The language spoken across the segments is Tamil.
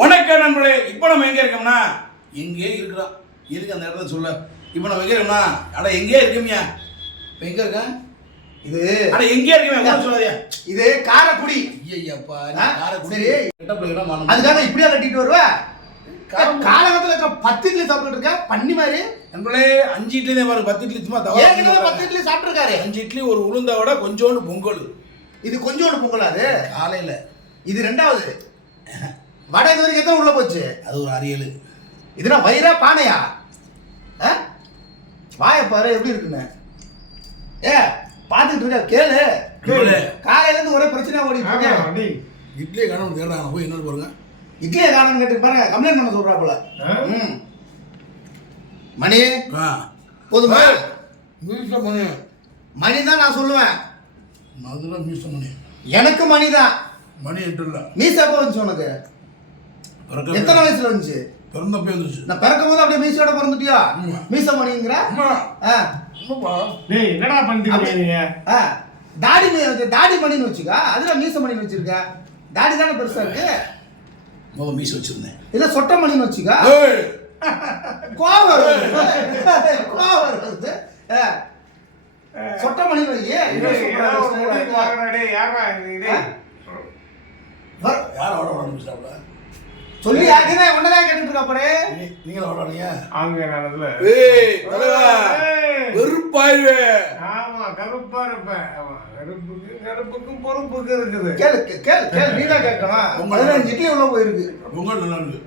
வணக்கம் நண்பர்களே. இப்போ நம்ம எங்கே இருக்கோம்னா எங்கே இருக்கிறோம். எதுக்கு அந்த இடத்துல சொல்ல. இப்போ நம்ம எங்கே இருக்கோம்னா எங்கே இருக்கோம்யா. இப்போ எங்கே இருக்கேன் இது எங்கே இருக்கேன் சொல்லாதியா. இது காரைக்குடி. ஐயப்பா காரைக்குடி. அதுக்காக இப்படியா கட்டிட்டு வருவேன். காலகட்டத்தில் இருக்க 10 இட்லி சாப்பிட்டு இருக்க பண்ணி மாதிரி நண்பர்களே. 5 இட்லி தான் பாருங்க. 10 இட்லி சும்மா 10 இட்லி சாப்பிட்டு இருக்காரு. 5 இட்லி ஒரு உளுந்த வடை கொஞ்சோண்டு பொங்கல். இது கொஞ்சோண்டு பொங்கல். அது காலையில். இது ரெண்டாவது வடை. இது வரைக்கும் எத்தனை உள்ள போச்சு? அது ஒரு 6-7. இதுனா வயிறா பானையா? வாய பாரு எப்படி இருக்குன்னு. பாத்துக்கிட்டு இருக்க கேளு. காலையில இருந்து ஒரே பிரச்சனை ஓடிட்டு இருக்கு. இட்லியை காணும் தேடுறாங்க. போய் என்ன பாருங்க. இட்லியை காணும் கேட்டு பாருங்க. கம்ப்ளைண்ட் பண்ண சொல்றாப்புல. மணி போதுமா? மீச மணி. மணி தான் நான் சொல்லுவேன். அதுல மீச மணி. எனக்கு மணி தான். மணி எட்டு இல்ல. மீச எப்போ வந்துச்சு உனக்கு? எத்தனை வயசுல வந்துச்சு? பிறந்தப்பே வந்துச்சு. நான் பிறக்கும் போது அப்படியே மீசையோட பிறந்துட்டியா? மீச மணிங்கிற. என்னடா பண்ணிட்டீங்க? தாடி மணின்னு வச்சுக்கா. அதுல மீச மணின்னு வச்சிருக்க. தாடி தானே பெருசா இருக்கு. மீச வச்சிருந்தேன். இல்ல சொட்ட மணின்னு வச்சுக்கா. கோவம் வருது. சொட்ட மணி சொல்லி யாருக்குதான் ஒன்னதான் கேட்டுட்டு இருக்காப்படே. நீங்களும் ஓடாதீங்க. அங்க நடத்துல வெறுப்பாயிருவே. ஆமா கருப்பா இருப்பேன். கருப்புக்கும் பொறுப்புக்கு இருக்குது. கேளு கேளு கேளு. நீதான் கேட்கணும். 15 இட்லி உள்ள போயிருக்கு. பொங்கல் நல்லா இருக்கு.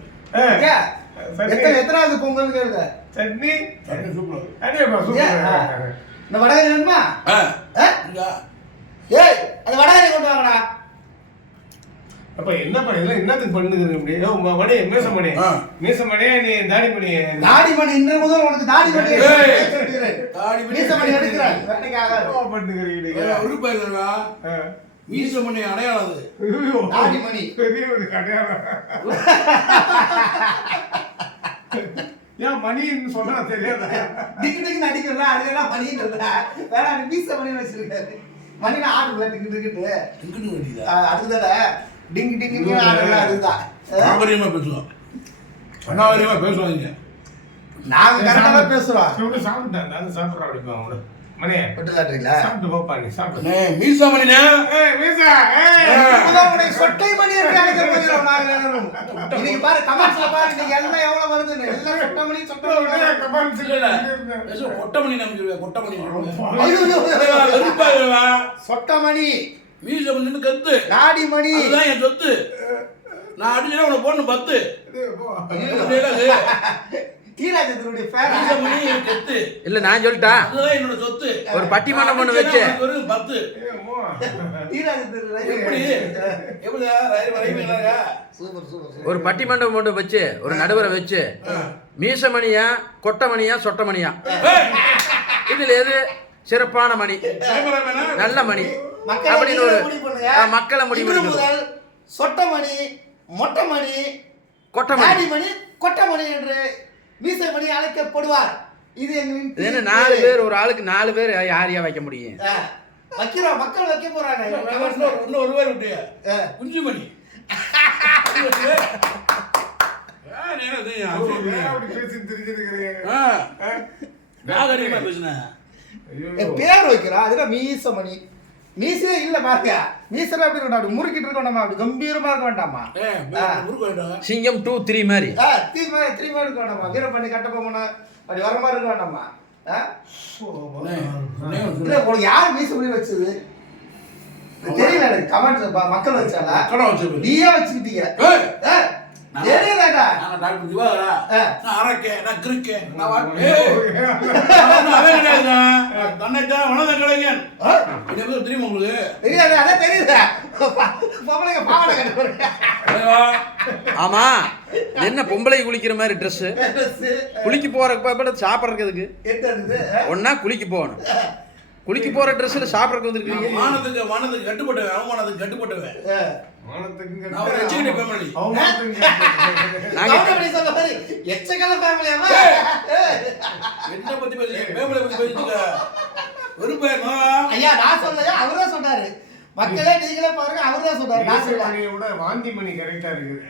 எத்தனாவது பொங்கல் கேளுங்க. சட்னி சூப்பர். இந்த வடகரி வேணுமா? ஏய் அந்த வடகரி கொண்டு வாங்கடா. அப்ப என்ன பண்ணல என்னத்துக்கு பண்ணுகிறீங்க இப்படி? மணி மீச மணி நீ தாடி மணி இன்று முதல் உனக்கு தாடி மணி மீச மணி எடுக்கிறான். பண்ணுகிறீங்க ஒரு பையனா மீச மணி அடையாளம். தாடி மணி பெரிய ஒரு அடையாளம். ஏன் மணின்னு சொன்னா தெரியாத? டிக்கு டிக்கு நடிக்கிறா. அதெல்லாம் மணின்னு சொல்ற. வேற மீச மணின்னு வச்சிருக்காரு. மணினா ஆடுல டிக்கு டிக்கிட்டு அதுதானே டிங்கு டிங்கு ஆடுல. அதுதான் நாகரிகமா பேசுவோம். அநாகரிகமா பேசுவாங்க. நாங்க கரெக்டா பேசுறோம். இவரு சாப்பிட்டாங்க. அது சாப்பிட்றா அப்படிப்பா அவங்கள. மணியே விட்டு சாப்பிட்றீங்களா? சாப்பிட்டு போப்பா நீ சாப்பிட்டு. மீச மணினே. மீசா சொட்டை மணி இன்னைக்கு பாரு கமெண்ட்ஸ்ல பாரு. இன்னைக்கு எல்லாம் எவ்வளவு வருதுன்னு. எல்லாம் சொட்ட மணி சொட்ட மணி கமெண்ட்ஸ் இல்ல. கொட்ட மணி நம்பிடுவே. கொட்ட மணி சொட்ட மணி மீச மணின்னு கத்து. தாடி மணி அதுதான் என் சொத்து. நான் அடிச்சா உனக்கு பொண்ணு 10. தீராஜத்தினுடைய பேர் மீச மணி கத்து. இல்ல நான் சொல்லிட்டா. அதுதான் என்னோட சொத்து. ஒரு பட்டிமன்றம் ஒண்ணு வச்சு 10. ஒரு பட்டிமன்றம் ஒண்ணு வச்சு ஒரு நடுவரை வச்சு மீசமணியா கொட்டமணியா சொட்டமணியா இதுல எது சிறப்பான மணி நல்ல மணி அப்படின்னு ஒரு மக்களை முடிவு. சொட்டமணி மொட்டமணி கொட்டமணி மணி கொட்டமணி என்று மீசை மணி அழைக்கப்படுவார். இது எங்க 4 பேர் ஒரு ஆளுக்கு 4 பேர் யாரையா வைக்க முடியும்? வைக்கிறோம். மக்கள் வைக்க போறாங்க. இன்னும் ஒரு பேர் விட்டியா குஞ்சு மணி. நாகரிகமா பேசுன பேர் வைக்கிறோம். அதுல மீச மணி. மீசே இல்ல பாருங்க. மீசரா அப்படி இருக்கணும். அப்படி முறுக்கிட்டு இருக்கணுமா? அப்படி கம்பீரமா இருக்க வேண்டாமா? சிங்கம் 2 3 மாதிரி 3 மாதிரி இருக்க வேண்டாமா? வீரப்பண்ணி கட்டப்போனா அப்படி வர மாதிரி இருக்க வேண்டாமா? உனக்கு யார் மீச மணி வச்சது தெரியல எனக்கு. கமெண்ட்ஸ் மக்கள் வச்சாலா நீயே வச்சுக்கிட்டீங்க. தெரியலடா. நான் டாக்டர் திவாகரா. நான் அரக்கே நான் கிறுக்கே நான் கண்ணத்தான் வனத கலைஞன். இதை பத்தி தெரியுமா உங்களுக்கு? தெரியாது. அதான் தெரியுது. பொம்பளைங்க பாவாடை கட்டுறாங்க. ஆமா என்ன பொம்பளை குளிக்கிற மாதிரி ட்ரெஸ் குளிக்க போறதுக்கு சாப்பிட்றதுக்கு ஒன்னா குளிக்க போகணும். குளிக்க போற ட்ரெஸ்ல சாப்பிட்றதுக்கு வந்துருக்கீங்க. வானத்துக்கு கட்டுப்பட்டவன். அவமானத்துக்கு கட்டுப்பட்டவன். மக்களே நீங்களே பாருங்க, அவர்தான் சொல்றாரு, நான் மீசை சொல்லல. மணியை விட வாந்தி மணி கரெக்டா இருக்குது.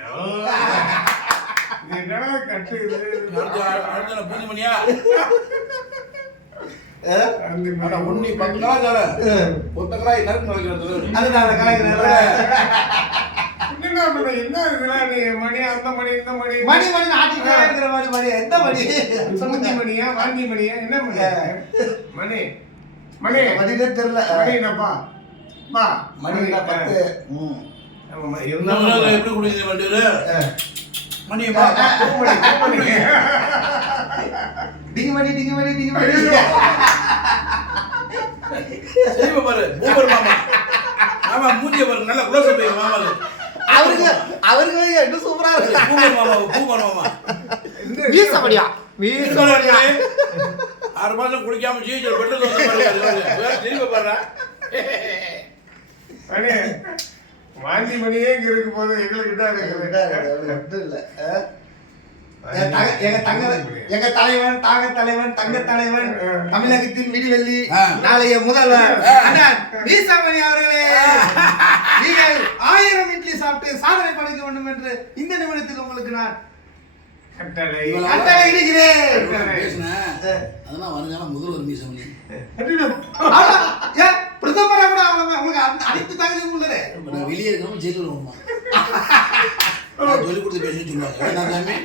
இது என்னடா கட்டு இது? அடுத்த பூஞ்சிமணியா வாந்தி மணி. ஆனா உன்னி பக்கா ஜால ஒத்தக்கராய் நறுக்கு நடக்கிறது அதுதான் அந்த கலாய்க்கிறேன். என்னடா பண்ண? என்ன இருக்குடா நீ? மணி அந்த மணி இந்த மணி மணி மணி ஆட்டிட்டு இருக்கிற மாதிரி மணி எந்த மணி பூந்தி சொல்லுங்க. மணியா வாந்தி மணியா என்ன மணி? மணி மணி மணினே தெரியல. மணி என்னப்பா? பா மணி 10. ஆமா, இருந்தாலும் இருந்தாலும் எப்படி குடிக்குது வண்டியில மணியை டிங்கு மணி டிங்கு மணி டிங்கு மணி. சரிப்பா பாரு பூமர் மாமா ஆமா மூஞ்சிய பாரு நல்லா குளோஸ் பண்ணி மாமாக்கு அவருக்கு இன்னும் சூப்பரா இருக்கு. பூமர் மாமா மீசமணியா மீசமணியா 6 மாசம் குளிக்காம ஜீவிச்சு பெட்ரோல் திரும்ப பாரு மணி வாந்தி மணியே இங்க இருக்கு போது எங்களுக்கு மட்டும் இல்ல. எங்க தலைவன் தாங்க தலைவன் தங்க தலைவன் தமிழகத்தின் விடிவெள்ளி நாளைய முதல்வர் அண்ணன் மீசமணி அவர்களே, நீங்கள் 1000 இட்லி சாப்பிட்டு சாதனை படைக்க வேண்டும் என்று இந்த நிமிடத்தில் உங்களுக்கு நான் கட்டளை கட்டளை இடுகிறேன். பேசுனேன் அதெல்லாம் வருங்காலம் முதல்வர் மீசமணி பிரதமரா கூட உங்களுக்கு அனைத்து தகுதியும் உள்ளது. நான் வெளியே இருக்கணும் ஜெயிலில் வருமா சொல்லி கொடுத்து பேசுன்னு சொல்லுவாங்க வேண்டாம் சாமி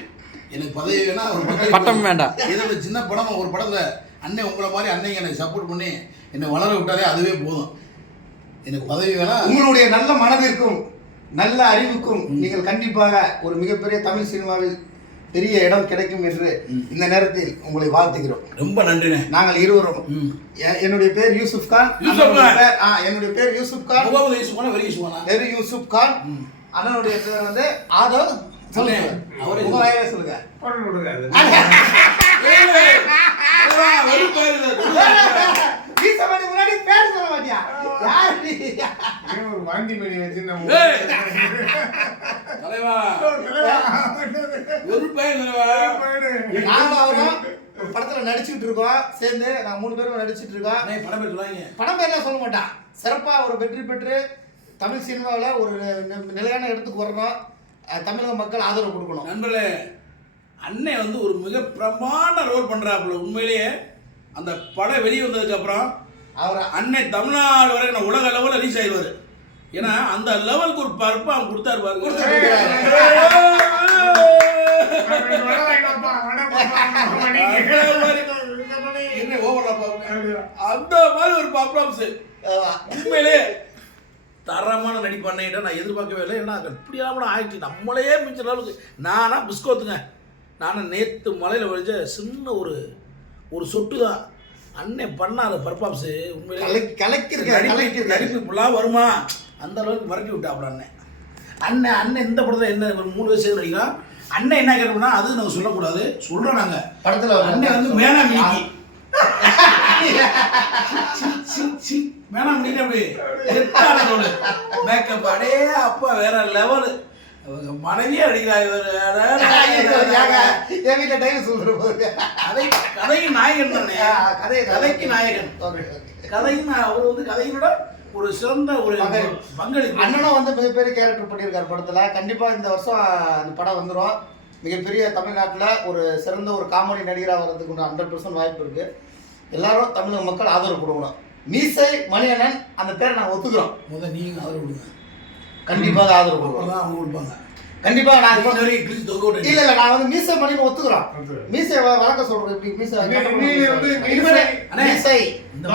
எனக்கு பதவி வேணா ஒரு பட்டம் வேண்டாம். ஏதோ ஒரு சின்ன படமா ஒரு படத்துல அண்ணன் உங்களை மாதிரி அன்னைங்க எனக்கு சப்போர்ட் பண்ணி என்னை வளர விட்டாலே அதுவே போதும். எனக்கு பதவி வேணா. உங்களுடைய நல்ல மனதிற்கும் நல்ல அறிவுக்கும் நீங்கள் கண்டிப்பாக ஒரு மிகப்பெரிய தமிழ் சினிமாவில் பெரிய இடம் கிடைக்கும் என்று இந்த நேரத்தில் உங்களை வாழ்த்துகிறோம். ரொம்ப நன்றிண்ணே. நாங்கள் இருவரும் என்னுடைய பேர் யூசுப் கான். என்னுடைய பேர் யூசுப் கான். வெரி யூசுப் கான். அண்ணனுடைய பேர் வந்து ஆதவ். சொல்லுங்க உங்க வாயிலே சொல்லுங்க. மீசமணி முன்னாடி பேர் சொல்ல மாட்டியா? யார் நீ? ஒரு வாந்தி மணி வச்சு நம்ம தலைவா ஒரு பேர் தலைவா நானும் அவரும் ஒரு படத்துல நடிச்சுட்டு இருக்கோம் சேர்ந்து. நான் 3 பேரும் நடிச்சிட்டு இருக்கோம். படம் பேர் சொல்லுவாங்க. படம் பேர்லாம் சொல்ல மாட்டான். சிறப்பா ஒரு வெற்றி பெற்று தமிழ் சினிமாவில் ஒரு நிலையான இடத்துக்கு வரணும். தமிழக மக்கள் ஆதரவு கொடுக்கணும். நண்பர்களே அண்ணன் வந்து ஒரு மிக பிரமாண்ட ரோல் பண்றாப்புல. உண்மையிலேயே அந்த படம் வெளியே வந்ததுக்கு அப்புறம் அவர் அண்ணன் தமிழ்நாடு வரைக்கும் நான் உலக லெவலில் ரீச் ஆயிடுவாரு. ஏன்னா அந்த லெவலுக்கு ஒரு பருப்பு அவங்க கொடுத்தாரு பாருங்க. என்ன ஓவரா பாருங்க அந்த மாதிரி ஒரு பர்ஃபார்மன்ஸ் உண்மையிலே தரமான நடிப்பு அண்ணிட்ட நான் எதிர்பார்க்கவே இல்லை. ஏன்னா எப்படியாவது கூட ஆயிடுச்சு நம்மளையே மிஞ்சிற அளவுக்கு. நானா பிஸ்கோத்துங்க நானும் நேற்று மலையில் வழிச்ச சின்ன ஒரு சொட்டு தான் அண்ணன் பண்ணாத பர்ஃபார்மன்ஸு. உண்மையிலே நடிப்பு இப்படிலாம் வருமா அந்த அளவுக்கு மறட்டி விட்டாப்புல அண்ணன். அண்ணன் இந்த படத்தில் என்ன ஒரு 3 வயசு நடிக்கலாம். அண்ணன் என்ன கேட்டோம்னா அது நாங்கள் சொல்லக்கூடாது சொல்கிறோம். நாங்கள் படத்தில் அண்ணன் வந்து மேனா மினிக்கி மேனா மினிக்கு அப்படி மேக்கப் அடே அப்பா வேற லெவலு. மனைவியே அடிக்கிறாங்க. என் வீட்டில் டைம் சொல்கிறேன். கதையின் நாயகன் தானே. கதைக்கு நாயகன். கதையின் அவர் வந்து கதையினோட ஒரு சிறந்த ஒரு பங்களிப்பு. அண்ணனும் வந்து மிகப்பெரிய கேரக்டர் பண்ணியிருக்காரு படத்தில். கண்டிப்பாக இந்த வருஷம் அந்த படம் வந்துடும். மிகப்பெரிய தமிழ்நாட்டில் ஒரு சிறந்த ஒரு காமெடி நடிகராக வர்றதுக்கு 100% வாய்ப்பு இருக்குது. எல்லாரும் தமிழக மக்கள் ஆதரவு கொடுக்கணும். மீசை மணியண்ணன் அந்த பேரை நாங்கள் ஒத்துக்கிறோம். முதல் நீங்கள் ஆதரவு கொடுங்க. கண்டிப்பாக ஆதரவு கொடுக்கணும். அவங்க கொடுப்பாங்க. கண்டிப்பாக நான் இல்ல இல்லை நான் வந்து மீசை மணின்னு ஒத்துக்கிறோம். மீசை வழக்க சொல்கிறேன். இப்படி மீசை மீசை இந்த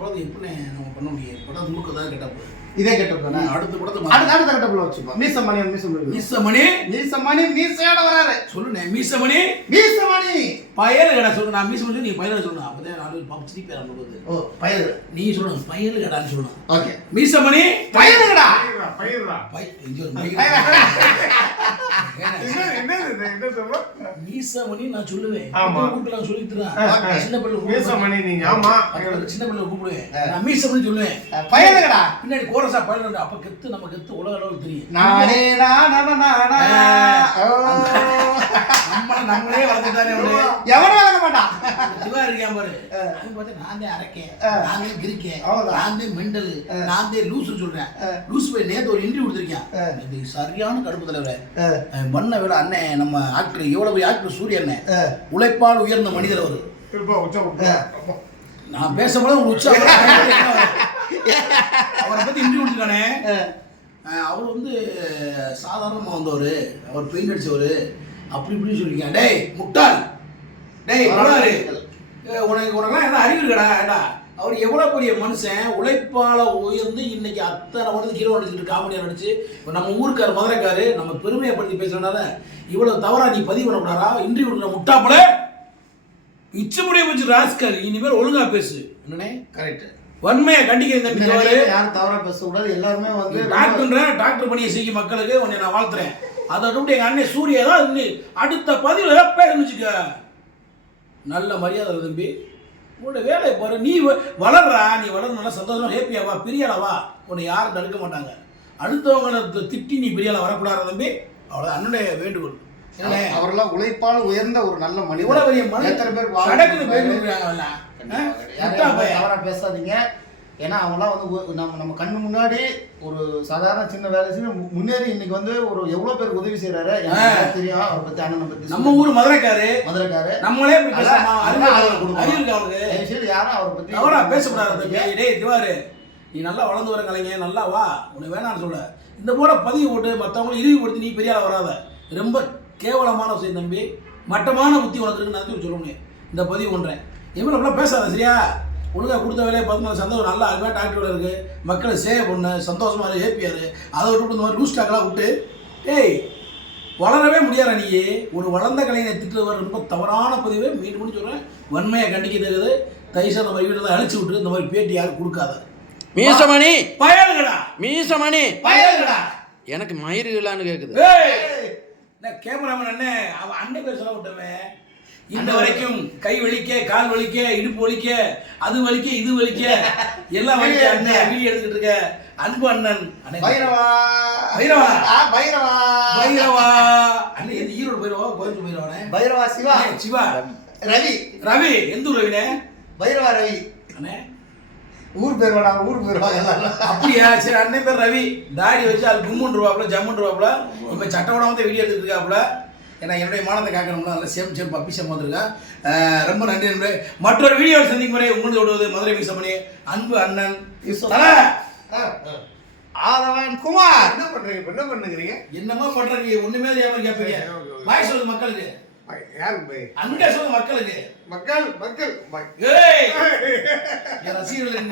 படத்தை எப்படி நம்ம பண்ண முடியும்? படம் முழுக்க தான் கேட்டப்போ இதே கேட்டப்போ அடுத்த படத்தை அடுத்த கட்டப்பில் வச்சுப்போம். மீசமணி மீசமணி மீசையோட வராரு. சொல்லுண்ணே மீசமணி பயலு கடை சொல்லு. நான் மீசமணி சொல்லி நீ பயலு சொல்லணும். அப்பதான் 4 பாப்பு சிரிப்பு பேர. ஓ பயலு நீ சொல்லணும் பயலு கடான்னு சொல்லணும். ஓகே மீசமணி பயலு கடா மீசமணி நான் சொல்லுவேன். சொல்லிட்டுறேன் சின்ன பிள்ளை கூப்பிடுவேன். நான் மீசமணி சொல்லுவேன். பயலு கடா பின்னாடி கோரசா பயலு அப்ப கெத்து நம்ம கெத்து உலக அளவில் தெரியும். நானே நம்மளே வளர்த்துட்டானே அவனு. எவனும் வளர்க்க மாட்டான். சிவா இருக்கியா பாரு, அவன் பார்த்தா நான் தான் அரைக்கேன், நான் தான் கிரிக்கேன், அவ்வளவுதான். நான் தான் மெண்டல், நான் தான் லூசுன்னு சொல்றேன். லூசு போய் நேத்து ஒரு இன்டர்வியூ கொடுத்துருக்கேன். இது சரியான கடுப்பு தலைவரே. பண்ண வேலை அண்ணன் நம்ம ஆக்டர், எவ்வளவு பெரிய ஆக்டர் சூரிய அண்ணன், உழைப்பால் உயர்ந்த மனிதர் அவரு. நான் பேசும்போது உங்களுக்கு உற்சாகம். அவரை பத்தி இன்டர்வியூ கொடுத்துருக்கானே. அவர் வந்து சாதாரணமாக வந்தவர், அவர் பெயிண்ட் அடிச்சவர், அப்படி இப்படின்னு சொல்லியிருக்கேன். டேய் முட்டாள், டேய் வராரு, உனக்குலாம் என்ன அறிவு இருக்கடா? ஏடா அவர் எவ்வளோ பெரிய மனுஷன், உழைப்பால உயர்ந்து இன்னைக்கு அத்தனை வந்து ஹீரோ நடிச்சுட்டு காமெடியாக நடிச்சு இப்போ நம்ம ஊருக்கார் மதுரைக்காரு நம்ம பெருமையை படுத்தி பேசுறதுனால இவ்வளோ தவறா நீ பதிவு பண்ணக்கூடாரா? இன்டர்வியூ கொடுக்குற முட்டாப்பல இச்சு முடிய வச்சு ராஸ்கர், இனிமேல் ஒழுங்கா பேசு. என்னன்னே கரெக்ட். வன்மையை கண்டிக்கிற இந்த யாரும் தவறா பேசக்கூடாது. எல்லாருமே வந்து டாக்டர் பணியை செய்ய மக்களுக்கு உன்னை நான் வாழ்த்துறேன். அதை விட்டு எங்க அண்ணன் சூர்யா தான் அடுத்த பதிவுல பேச வச்சுக்க. நல்ல மரியாதை தம்பி, உன்னோட வேலையை பாரு. நீ வளர்றா, நீ வளர்ந்து நல்லா சந்தோஷமா ஹேப்பியாவா, பெரியாளவா, உன்னை யாரும் தடுக்க மாட்டாங்க. அடுத்தவங்களை திட்டி நீ பெரியாள வரக்கூடாது தம்பி. அவ்வளோ அண்ணனுடைய வேண்டுகோள். அவரெல்லாம் உழைப்பால் உயர்ந்த ஒரு நல்ல மனிதர். இவ்வளவு பெரிய மனிதன் எத்தனை பேர் தவறா பேசாதீங்க. ஏன்னா அவங்களாம் வந்து நம்ம கண்ணு முன்னாடி ஒரு சாதாரண சின்ன வேலை செஞ்சு முன்னேறி இன்னைக்கு வந்து ஒரு எவ்வளவு பேருக்கு உதவி செய்யறாரு எனக்கு தெரியும். அவரை பத்தி அண்ணனை பத்தி நம்ம ஊர் மதுரைக்காரு நம்மளே யாரும் அவரை பத்தி அவரா பேசக்கூடாது. டேய் திவாரு, நீ நல்லா வளர்ந்து வர கலைஞர், நல்லா வா, உன்னை வேணான்னு சொல்ல. இந்த போல பதிவு போட்டு மற்றவங்களும் இழிவுபடுத்தி நீ பெரியால வராத. ரொம்ப கேவலமான விஷயம் தம்பி, மட்டமான புத்தி உனக்கு இருக்குன்னு சொல்ல முடியும். இந்த பதிவு ஒன்றேன் எவ்வளோ பேசாத சரியா? ஒழுங்காக கொடுத்த வேலையை பார்த்து சந்தோஷம், நல்லா அருமையாக டாக்டரோட இருக்குது, மக்களை சேவ் பண்ண, சந்தோஷமாக இரு, ஹேப்பியாரு. அதை விட்டு இந்த மாதிரி லூஸ் டாக்கெலாம் விட்டு ஏய் வளரவே முடியாத நீ. ஒரு வளர்ந்த கலைஞரை திட்டுறவர் ரொம்ப தவறான பதிவே மீண்டும் பண்ணி சொல்கிறேன். வன்மையை கண்டிக்க தெரியுது. தைசா நம்ம வீட்டில் அழிச்சு விட்டு இந்த மாதிரி பேட்டி யாரும் கொடுக்காத. மீசமணி பயல்களா, மீசமணி பயல்களா, எனக்கு மயிர்களான்னு கேட்குது. கேமராமேன் அண்ணன் அவன் அண்ணன் பேர் சொல்ல விட்டவன் இந்த வரைக்கும் கை வலிக்க, கால் வலிக்க, இடுப்பு வலிக்க, அது வலிக்க, இது வலிக்க, எல்லாம் வலிக்க அண்ணன் வீடியோ எடுத்துக்கிட்டு இருக்க அன்பு அண்ணன் பைரவா பைரவா பைரவா பைரவா அண்ணன் எந்த ஈரோடு பைரவா, கோயம்புத்தூர் பைரவானே? பைரவா சிவா சிவா ரவி ரவி எந்த ஊர் ரவினே? பைரவா ரவி அண்ணே ஊர் பேர் வேணாம், ஊர் பேர் அப்படியா? சரி, அண்ணன் பேர் ரவி. தாடி வச்சு அது கும்முன்னு ரூபாப்புல, ஜம்முன்னு ரூபாப்புல. இப்போ சட்டை வந்து வீடியோ எடுத்துட்டு இருக்காப்புல. ஏன்னா என்னுடைய மானத்தை காக்கணும்னா நல்லா சேம் பப்பி சேம் வந்திருக்கா. ரொம்ப நன்றி நண்பரே. மற்றொரு வீடியோ சந்திக்கும் முறை உங்களுக்கு விடுவது மதுரை மீசமணி அன்பு அண்ணன் ஆதவன் குமார். என்ன பண்றீங்க? என்ன பண்ணுகிறீங்க? என்னமா பண்றீங்க? ஒண்ணுமே தெரியாம கேட்பீங்க. பாய் சொல்லுங்க மக்களுக்கு. யாருக்கு பாய்? அன்பே சொல்லுங்க மக்களுக்கு. மக்கள் மக்கள் ஏய் என் ரசிகர்கள்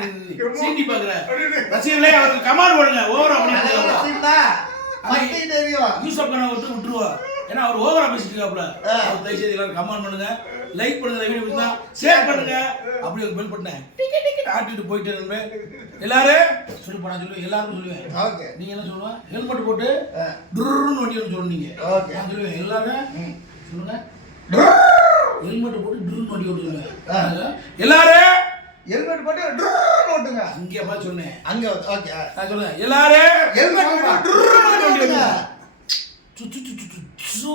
சீண்டி பாக்குற ரசிகர்களே, அவருக்கு கமாண்ட் போடுங்க. ஓவரா பண்ணிட்டு யூசப் கான விட்டுருவா. ஏன்னா அவர் ஓவரா பேசிட்டு இருக்காப்ல. அவர் தயவுசெய்து எல்லாரும் கமெண்ட் பண்ணுங்க, லைக் பண்ணுங்க, வீடியோ பிடிச்சா ஷேர் பண்ணுங்க. அப்படி ஒரு பெல் பட்டனை ஆட்டிட்டு போயிட்டு இருந்தேன். எல்லாரும் சொல்லி போனா சொல்லுவேன், எல்லாரும் சொல்லுவேன். நீங்க என்ன சொல்லுவா? ஹெல்மெட் போட்டு டுர்ன்னு வண்டி வந்து சொல்லுவீங்க. நான் சொல்லுவேன் எல்லாரும் சொல்லுங்க, ஹெல்மெட் போட்டு டுர்ன்னு வண்டி ஓட்டுங்க. எல்லாரும் ஹெல்மெட் போட்டு டுர்ன்னு ஓட்டுங்க. அங்கே பார்த்து சொன்னேன். அங்க ஓகே நான் சொல்லுங்க எல்லாரும் ஹெல்மெட் போட்டு டுர்ன்னு ஓட்டுங்க. சு